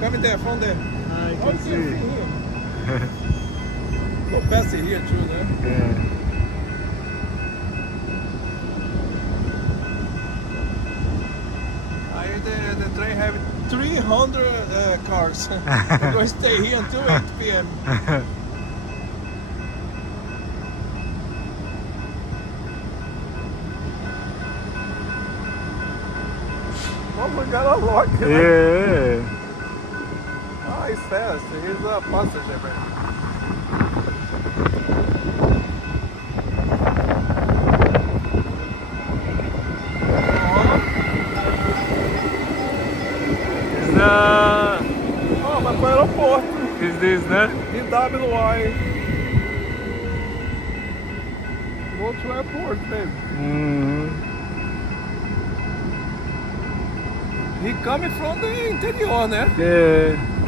Coming there, from there. I Oh, can you see. here. Go past it here too, né? Yeah. Aí the train have 300 cars. We're going to stay here until 8 p.m. Oh, we got a lock. Yeah. Oh, he's fast. He's a passenger, man. Is the Oh, mas pro aeroporto. is this, né? DWI. Go to airport, baby. He coming from the interior, né? Yeah.